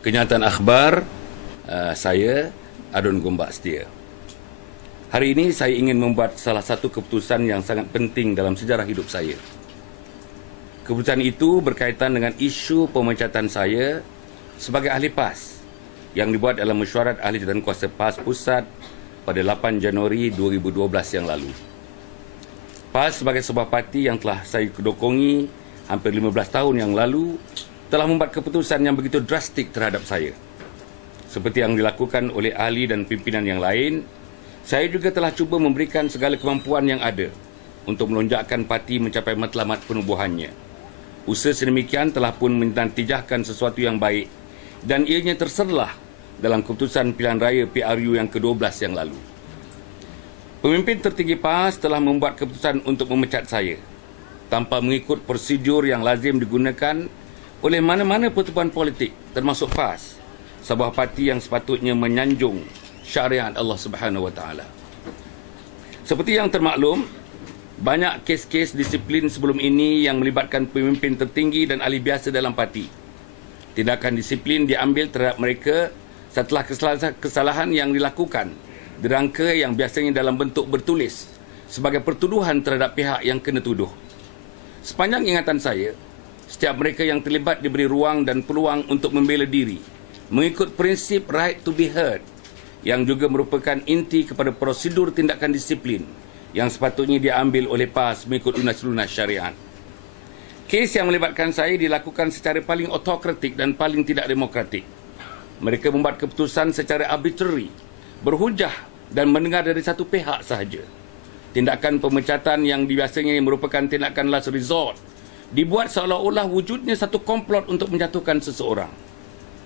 Kenyataan akhbar, saya Adun Gombak Setia. Hari ini saya ingin membuat salah satu keputusan yang sangat penting dalam sejarah hidup saya. Keputusan itu berkaitan dengan isu pemecatan saya sebagai ahli PAS yang dibuat dalam mesyuarat Ahli Jawatankuasa PAS Pusat pada 8 Januari 2012 yang lalu. PAS sebagai sebuah parti yang telah saya dokongi hampir 15 tahun yang lalu telah membuat keputusan yang begitu drastik terhadap saya. Seperti yang dilakukan oleh ahli dan pimpinan yang lain, saya juga telah cuba memberikan segala kemampuan yang ada untuk melonjakkan parti mencapai matlamat penubuhannya. Usaha sedemikian telah pun menantijahkan sesuatu yang baik dan ianya terserlah dalam keputusan pilihan raya PRU yang ke-12 yang lalu. Pemimpin tertinggi PAS telah membuat keputusan untuk memecat saya tanpa mengikut prosedur yang lazim digunakan oleh mana-mana pertubuhan politik termasuk PAS, sebuah parti yang sepatutnya menyanjung syariat Allah Subhanahu Wa Taala. Seperti yang termaklum, banyak kes-kes disiplin sebelum ini yang melibatkan pemimpin tertinggi dan ahli biasa dalam parti. Tindakan disiplin diambil terhadap mereka setelah kesalahan yang dilakukan dirangka yang biasanya dalam bentuk bertulis sebagai pertuduhan terhadap pihak yang kena tuduh. Sepanjang ingatan saya, setiap mereka yang terlibat diberi ruang dan peluang untuk membela diri, mengikut prinsip right to be heard, yang juga merupakan inti kepada prosedur tindakan disiplin yang sepatutnya diambil oleh PAS mengikut lunas-lunas syariat. Kes yang melibatkan saya dilakukan secara paling otokratik dan paling tidak demokratik. Mereka membuat keputusan secara arbitrary, berhujah dan mendengar dari satu pihak sahaja. Tindakan pemecatan yang biasanya merupakan tindakan last resort dibuat seolah-olah wujudnya satu komplot untuk menjatuhkan seseorang.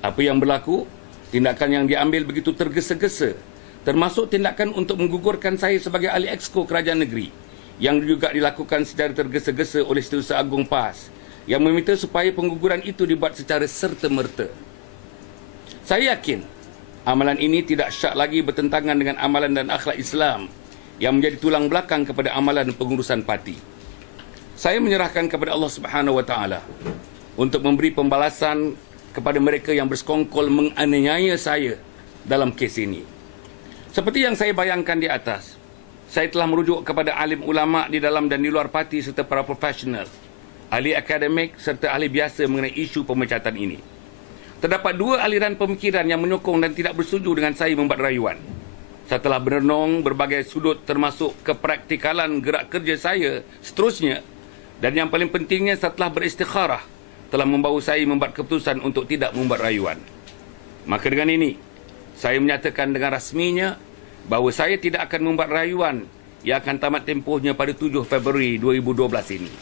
Apa yang berlaku? Tindakan yang diambil begitu tergesa-gesa, termasuk tindakan untuk menggugurkan saya sebagai ahli exco kerajaan negeri, yang juga dilakukan secara tergesa-gesa oleh Setiausaha Agung PAS, yang meminta supaya pengguguran itu dibuat secara serta-merta. Saya yakin amalan ini tidak syak lagi bertentangan dengan amalan dan akhlak Islam yang menjadi tulang belakang kepada amalan pengurusan parti. Saya menyerahkan kepada Allah Subhanahu Wa Taala untuk memberi pembalasan kepada mereka yang bersekongkol menganiaya saya dalam kes ini. Seperti yang saya bayangkan di atas, saya telah merujuk kepada alim ulama di dalam dan di luar parti serta para profesional, ahli akademik serta ahli biasa mengenai isu pemecatan ini. Terdapat dua aliran pemikiran yang menyokong dan tidak bersetuju dengan saya membuat rayuan. Setelah berenung berbagai sudut termasuk kepraktikalan gerak kerja saya seterusnya, dan yang paling pentingnya setelah beristikharah, telah membawa saya membuat keputusan untuk tidak membuat rayuan. Maka dengan ini, saya menyatakan dengan rasminya bahawa saya tidak akan membuat rayuan yang akan tamat tempohnya pada 7 Februari 2012 ini.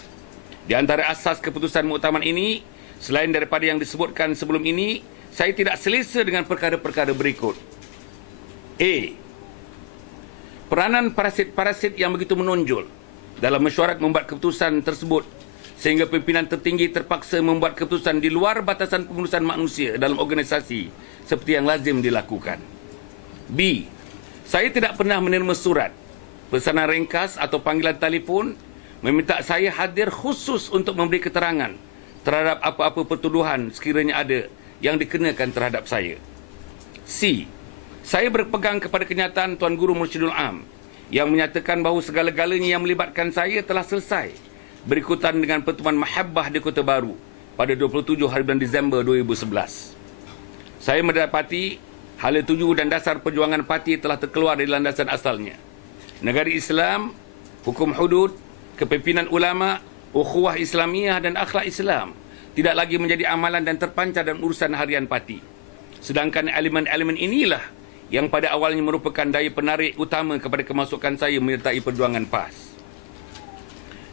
Di antara asas keputusan muktamar ini, selain daripada yang disebutkan sebelum ini, saya tidak selesa dengan perkara-perkara berikut. A. Peranan parasit-parasit yang begitu menonjol dalam mesyuarat membuat keputusan tersebut sehingga pimpinan tertinggi terpaksa membuat keputusan di luar batasan pengurusan manusia dalam organisasi seperti yang lazim dilakukan. B. Saya tidak pernah menerima surat, pesanan ringkas atau panggilan telefon meminta saya hadir khusus untuk memberi keterangan terhadap apa-apa pertuduhan sekiranya ada yang dikenakan terhadap saya. C. Saya berpegang kepada kenyataan Tuan Guru Mursyidul Am yang menyatakan bahawa segala-galanya yang melibatkan saya telah selesai berikutan dengan pertemuan Mahabbah di Kota Baru pada 27 hari bulan Disember 2011. Saya mendapati hala tuju dan dasar perjuangan parti telah terkeluar dari landasan asalnya. Negara Islam, hukum hudud, kepimpinan ulama, ukhuwah Islamiyah dan akhlak Islam tidak lagi menjadi amalan dan terpancar dalam urusan harian parti. Sedangkan elemen-elemen inilah yang pada awalnya merupakan daya penarik utama kepada kemasukan saya menyertai perjuangan PAS.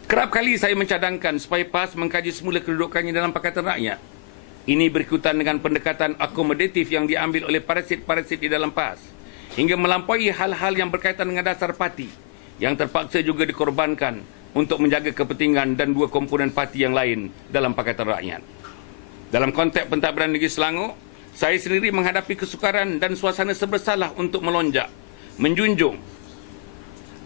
Kerap kali saya mencadangkan supaya PAS mengkaji semula kedudukannya dalam Pakatan Rakyat. Ini berikutan dengan pendekatan akomodatif yang diambil oleh parasit-parasit di dalam PAS, hingga melampaui hal-hal yang berkaitan dengan dasar parti, yang terpaksa juga dikorbankan untuk menjaga kepentingan dan dua komponen parti yang lain dalam Pakatan Rakyat. Dalam konteks pentadbiran Negeri Selangor, saya sendiri menghadapi kesukaran dan suasana serba untuk melonjak, menjunjung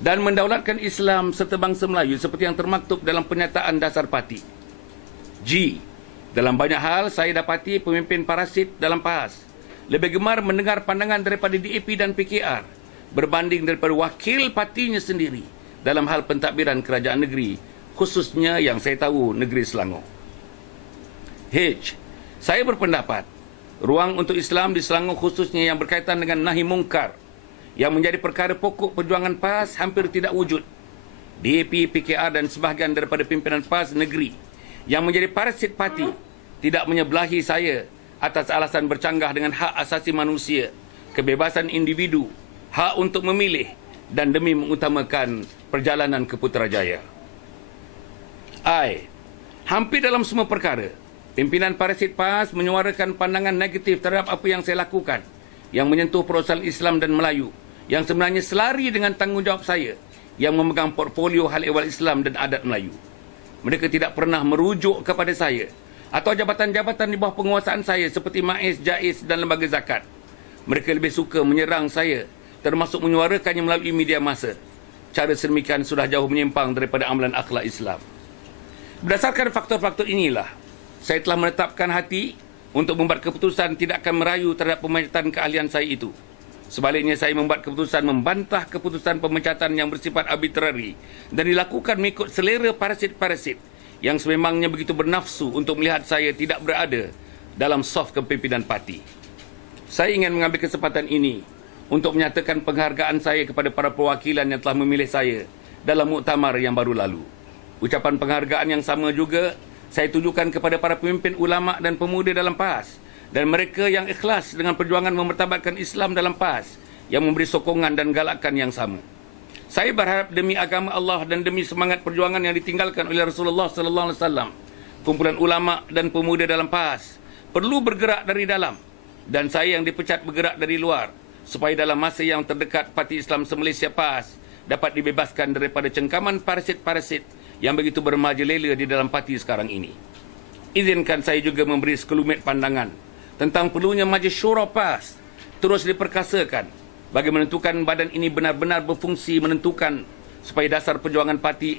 dan mendaulatkan Islam serta bangsa Melayu seperti yang termaktub dalam pernyataan dasar parti. G. Dalam banyak hal, saya dapati pemimpin parasit dalam PAS lebih gemar mendengar pandangan daripada DAP dan PKR berbanding daripada wakil partinya sendiri dalam hal pentadbiran kerajaan negeri, khususnya yang saya tahu negeri Selangor. H. Saya berpendapat ruang untuk Islam di Selangor khususnya yang berkaitan dengan nahi mungkar yang menjadi perkara pokok perjuangan PAS hampir tidak wujud. DAP, PKR dan sebahagian daripada pimpinan PAS negeri yang menjadi parasit parti tidak menyebelahi saya atas alasan bercanggah dengan hak asasi manusia, kebebasan individu, hak untuk memilih dan demi mengutamakan perjalanan ke Putrajaya. I. Hampir dalam semua perkara, pimpinan parasit PAS menyuarakan pandangan negatif terhadap apa yang saya lakukan yang menyentuh persoalan Islam dan Melayu yang sebenarnya selari dengan tanggungjawab saya yang memegang portfolio hal ehwal Islam dan adat Melayu. Mereka tidak pernah merujuk kepada saya atau jabatan-jabatan di bawah penguasaan saya seperti MAIS, JAIS dan Lembaga Zakat. Mereka lebih suka menyerang saya, termasuk menyuarakannya melalui media massa. Cara sedemikian sudah jauh menyimpang daripada amalan akhlak Islam. Berdasarkan faktor-faktor inilah, saya telah menetapkan hati untuk membuat keputusan tidak akan merayu terhadap pemecatan keahlian saya itu. Sebaliknya, saya membuat keputusan membantah keputusan pemecatan yang bersifat arbitrari dan dilakukan mengikut selera parasit-parasit yang sememangnya begitu bernafsu untuk melihat saya tidak berada dalam saf kepimpinan parti. Saya ingin mengambil kesempatan ini untuk menyatakan penghargaan saya kepada para perwakilan yang telah memilih saya dalam muktamar yang baru lalu. Ucapan penghargaan yang sama juga saya tujukan kepada para pemimpin ulama dan pemuda dalam PAS dan mereka yang ikhlas dengan perjuangan memertabatkan Islam dalam PAS yang memberi sokongan dan galakan yang sama. Saya berharap demi agama Allah dan demi semangat perjuangan yang ditinggalkan oleh Rasulullah sallallahu alaihi wasallam, kumpulan ulama dan pemuda dalam PAS perlu bergerak dari dalam dan saya yang dipecat bergerak dari luar supaya dalam masa yang terdekat Parti Islam se-Malaysia PAS dapat dibebaskan daripada cengkaman parasit-parasit yang begitu bermerajalela di dalam parti sekarang ini. Izinkan saya juga memberi sekelumit pandangan tentang perlunya Majlis Syura PAS terus diperkasakan bagi menentukan badan ini benar-benar berfungsi menentukan supaya dasar perjuangan parti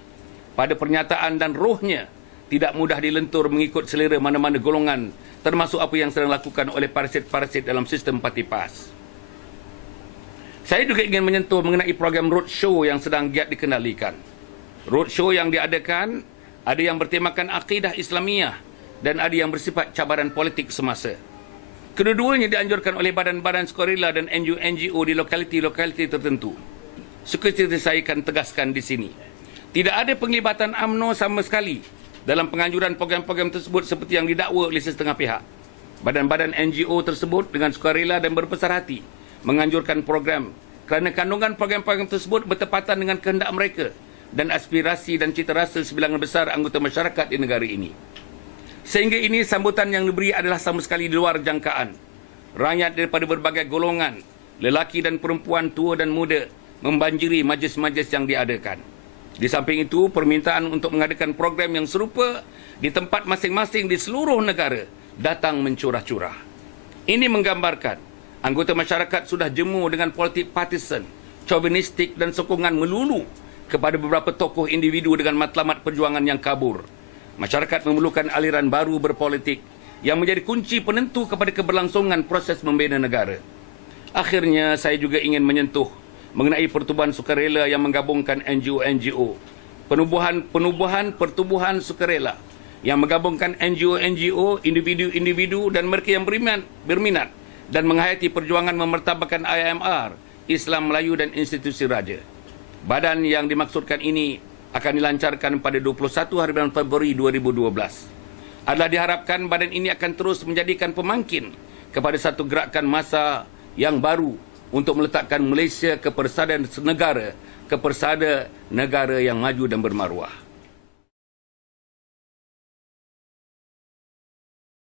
pada pernyataan dan rohnya tidak mudah dilentur mengikut selera mana-mana golongan termasuk apa yang sedang dilakukan oleh parasit-parasit dalam sistem parti PAS. Saya juga ingin menyentuh mengenai program roadshow yang sedang giat dikendalikan. Roadshow yang diadakan ada yang bertemakan akidah Islamiyah dan ada yang bersifat cabaran politik semasa. Kedua-duanya dianjurkan oleh badan-badan sukarela dan NGO di lokaliti-lokaliti tertentu. Seperti saya akan tegaskan di sini. Tidak ada penglibatan UMNO sama sekali dalam penganjuran program-program tersebut seperti yang didakwa oleh setengah pihak. Badan-badan NGO tersebut dengan sukarela dan berbesar hati menganjurkan program kerana kandungan program-program tersebut bertepatan dengan kehendak mereka dan aspirasi dan cita rasa sebilangan besar anggota masyarakat di negara ini. Sehingga ini sambutan yang diberi adalah sama sekali di luar jangkaan. Rakyat daripada berbagai golongan, lelaki dan perempuan, tua dan muda, membanjiri majlis-majlis yang diadakan. Di samping itu, permintaan untuk mengadakan program yang serupa di tempat masing-masing di seluruh negara datang mencurah-curah. Ini menggambarkan anggota masyarakat sudah jemu dengan politik partisan, chauvinistik dan sokongan melulu kepada beberapa tokoh individu dengan matlamat perjuangan yang kabur. Masyarakat memerlukan aliran baru berpolitik yang menjadi kunci penentu kepada keberlangsungan proses membina negara. Akhirnya, saya juga ingin menyentuh mengenai pertubuhan sukarela yang menggabungkan NGO-NGO. Pertubuhan sukarela yang menggabungkan NGO-NGO, individu-individu dan mereka yang berminat dan menghayati perjuangan memertabatkan IMR, Islam Melayu dan institusi raja. Badan yang dimaksudkan ini akan dilancarkan pada 21 hari bulan Februari 2012. Adalah diharapkan badan ini akan terus menjadikan pemangkin kepada satu gerakan massa yang baru untuk meletakkan Malaysia ke persada negara yang maju dan bermaruah.